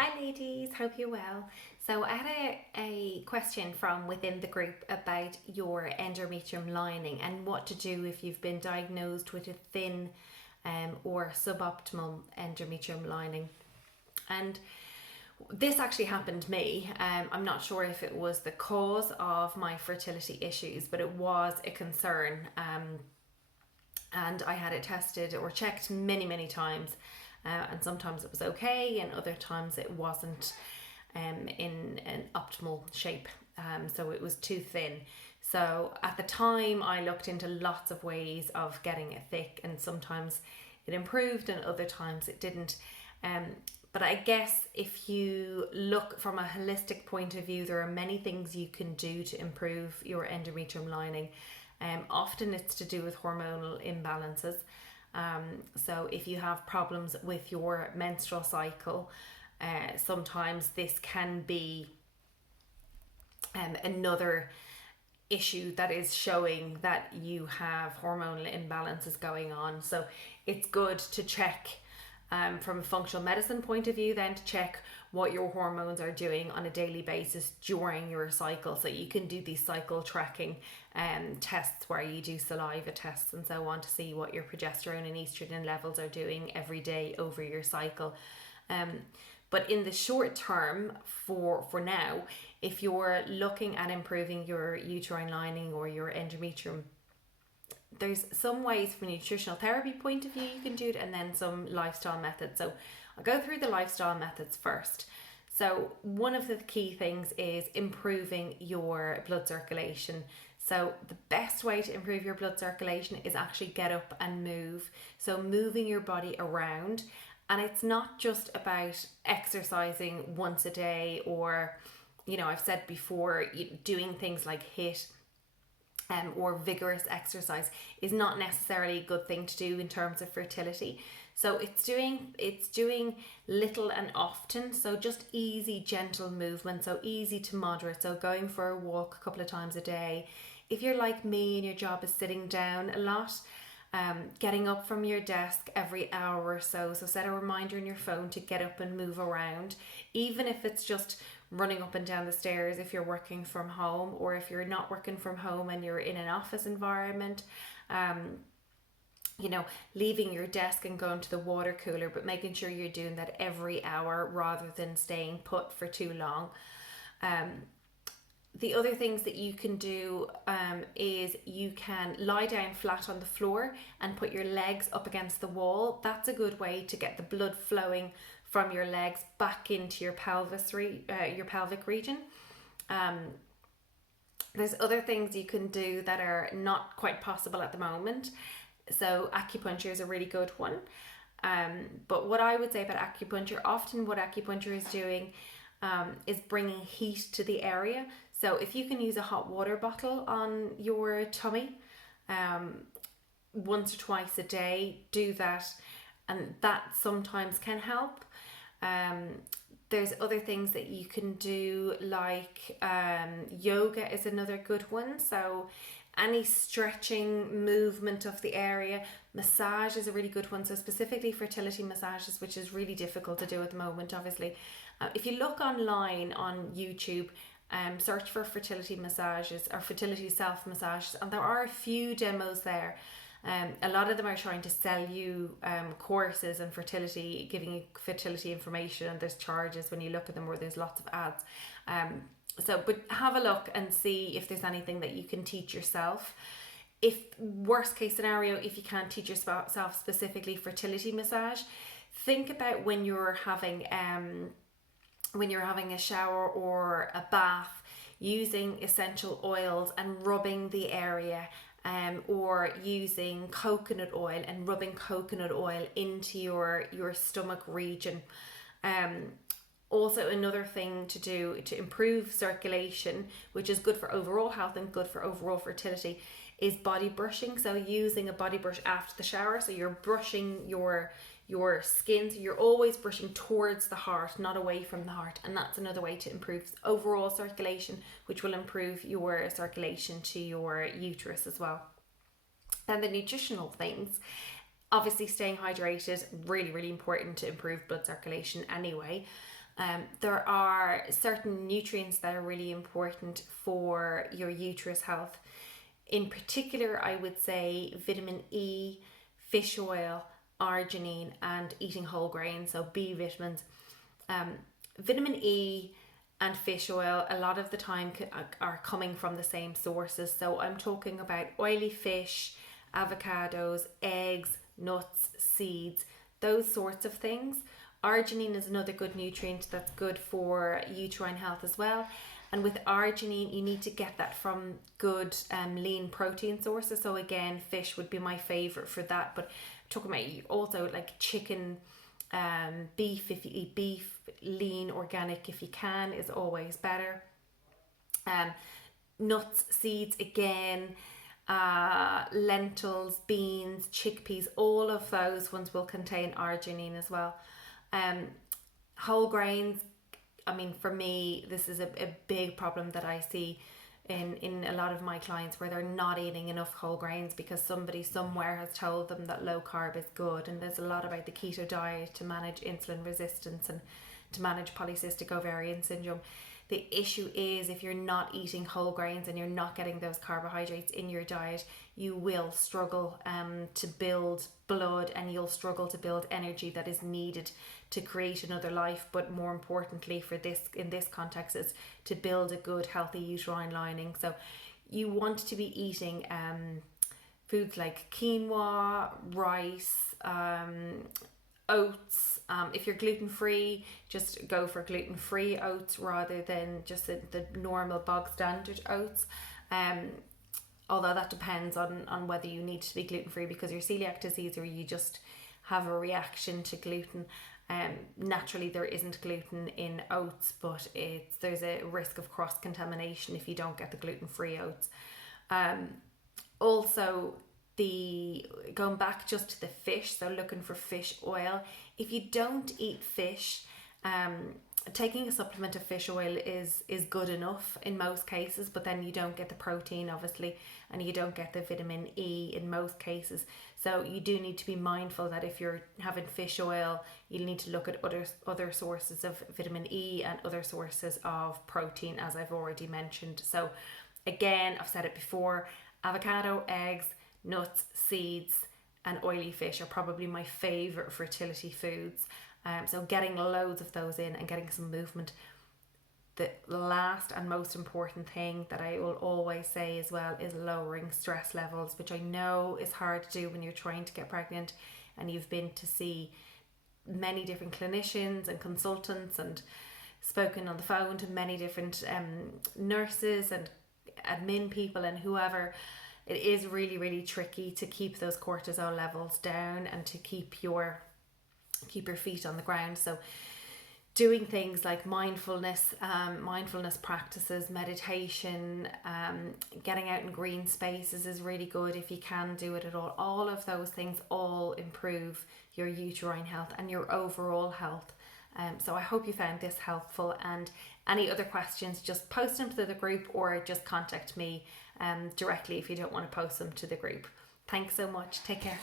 Hi ladies, hope you're well. So I had a question from within the group about your endometrium lining and what to do if you've been diagnosed with a thin or suboptimal endometrium lining. And this actually happened to me. I'm not sure if it was the cause of my fertility issues, but it was a concern. And I had it tested or checked many times. And sometimes it was okay, and other times it wasn't in an optimal shape. So it was too thin. So at the time, I looked into lots of ways of getting it thick, and sometimes it improved, and other times it didn't. But I guess if you look from a holistic point of view, there are many things you can do to improve your endometrium lining. Often it's to do with hormonal imbalances. So if you have problems with your menstrual cycle, sometimes this can be another issue that is showing that you have hormonal imbalances going on. So it's good to check from a functional medicine point of view, then to check what your hormones are doing on a daily basis during your cycle. So you can do these cycle tracking tests where you do saliva tests and so on to see what your progesterone and estrogen levels are doing every day over your cycle. But in the short term, for now, if you're looking at improving your uterine lining or your endometrium, there's some ways from a nutritional therapy point of view you can do it, and then some lifestyle methods. So I'll go through the lifestyle methods first. So one of the key things is improving your blood circulation. So the best way to improve your blood circulation is actually get up and move. So moving your body around. And it's not just about exercising once a day, or, I've said before, doing things like HIIT or vigorous exercise is not necessarily a good thing to do in terms of fertility. So it's doing little and often. So just easy, gentle movement. So easy to moderate. So going for a walk a couple of times a day. If you're like me and your job is sitting down a lot, getting up from your desk every hour or so. So set a reminder on your phone to get up and move around, even if it's just running up and down the stairs if you're working from home, or if you're not working from home and you're in an office environment. Leaving your desk and going to the water cooler, but making sure you're doing that every hour rather than staying put for too long. The other things that you can do is you can lie down flat on the floor and put your legs up against the wall. That's a good way to get the blood flowing from your legs back into your your pelvic region. There's other things you can do that are not quite possible at the moment. So acupuncture is a really good one. But what I would say about acupuncture, often what acupuncture is doing is bringing heat to the area. So if you can use a hot water bottle on your tummy once or twice a day, do that, and that sometimes can help. There's other things that you can do, like yoga is another good one. So any stretching, movement of the area. Massage is a really good one. So specifically fertility massages, which is really difficult to do at the moment, obviously. If you look online on YouTube, search for fertility massages or fertility self massages, and there are a few demos there. A lot of them are trying to sell you courses and fertility, giving you fertility information, and there's charges when you look at them, or there's lots of ads. But have a look and see if there's anything that you can teach yourself. If worst case scenario, if you can't teach yourself specifically fertility massage, think about when you're having a shower or a bath, using essential oils and rubbing the area, or using coconut oil and rubbing coconut oil into your stomach region. Also, another thing to do to improve circulation, which is good for overall health and good for overall fertility, is body brushing. So using a body brush after the shower. So you're brushing your skin, so you're always brushing towards the heart, not away from the heart, and that's another way to improve overall circulation, which will improve your circulation to your uterus as well. Then the nutritional things, obviously staying hydrated, really important to improve blood circulation anyway. There are certain nutrients that are really important for your uterus health. In particular, I would say vitamin E, fish oil, arginine, and eating whole grains, so B vitamins. Vitamin E and fish oil a lot of the time are coming from the same sources. So I'm talking about oily fish, avocados, eggs, nuts, seeds, those sorts of things. Arginine is another good nutrient that's good for uterine health as well. And with arginine, you need to get that from good lean protein sources. So again, fish would be my favorite for that. But talking about also like chicken, beef, if you eat beef, lean, organic if you can, is always better. Nuts, seeds, again, lentils, beans, chickpeas, all of those ones will contain arginine as well. Whole grains, I mean, for me, this is a big problem that I see in a lot of my clients, where they're not eating enough whole grains because somebody somewhere has told them that low carb is good. And there's a lot about the keto diet to manage insulin resistance and to manage polycystic ovarian syndrome. The issue is, if you're not eating whole grains and you're not getting those carbohydrates in your diet, you will struggle to build blood, and you'll struggle to build energy that is needed to create another life. But more importantly for this, in this context, is to build a good healthy uterine lining. So you want to be eating foods like quinoa, rice, oats. If you're gluten-free, just go for gluten-free oats rather than just the normal bog standard oats. Although that depends on whether you need to be gluten-free because you're celiac disease or you just have a reaction to gluten. Naturally there isn't gluten in oats, but there's a risk of cross-contamination if you don't get the gluten-free oats. Also, going back just to the fish, so looking for fish oil. If you don't eat fish, taking a supplement of fish oil is good enough in most cases, but then you don't get the protein obviously, and you don't get the vitamin E in most cases. So you do need to be mindful that if you're having fish oil, you need to look at other sources of vitamin E and other sources of protein, as I've already mentioned. So again, I've said it before, avocado, eggs, nuts, seeds, and oily fish are probably my favorite fertility foods. So getting loads of those in and getting some movement. The last and most important thing that I will always say as well is lowering stress levels, which I know is hard to do when you're trying to get pregnant and you've been to see many different clinicians and consultants and spoken on the phone to many different nurses and admin people and whoever. It is really, really tricky to keep those cortisol levels down and to keep your feet on the ground. So doing things like mindfulness practices, meditation, getting out in green spaces is really good if you can do it at all. All of those things all improve your uterine health and your overall health. So I hope you found this helpful, and any other questions, just post them to the group or just contact me directly if you don't want to post them to the group. Thanks so much. Take care.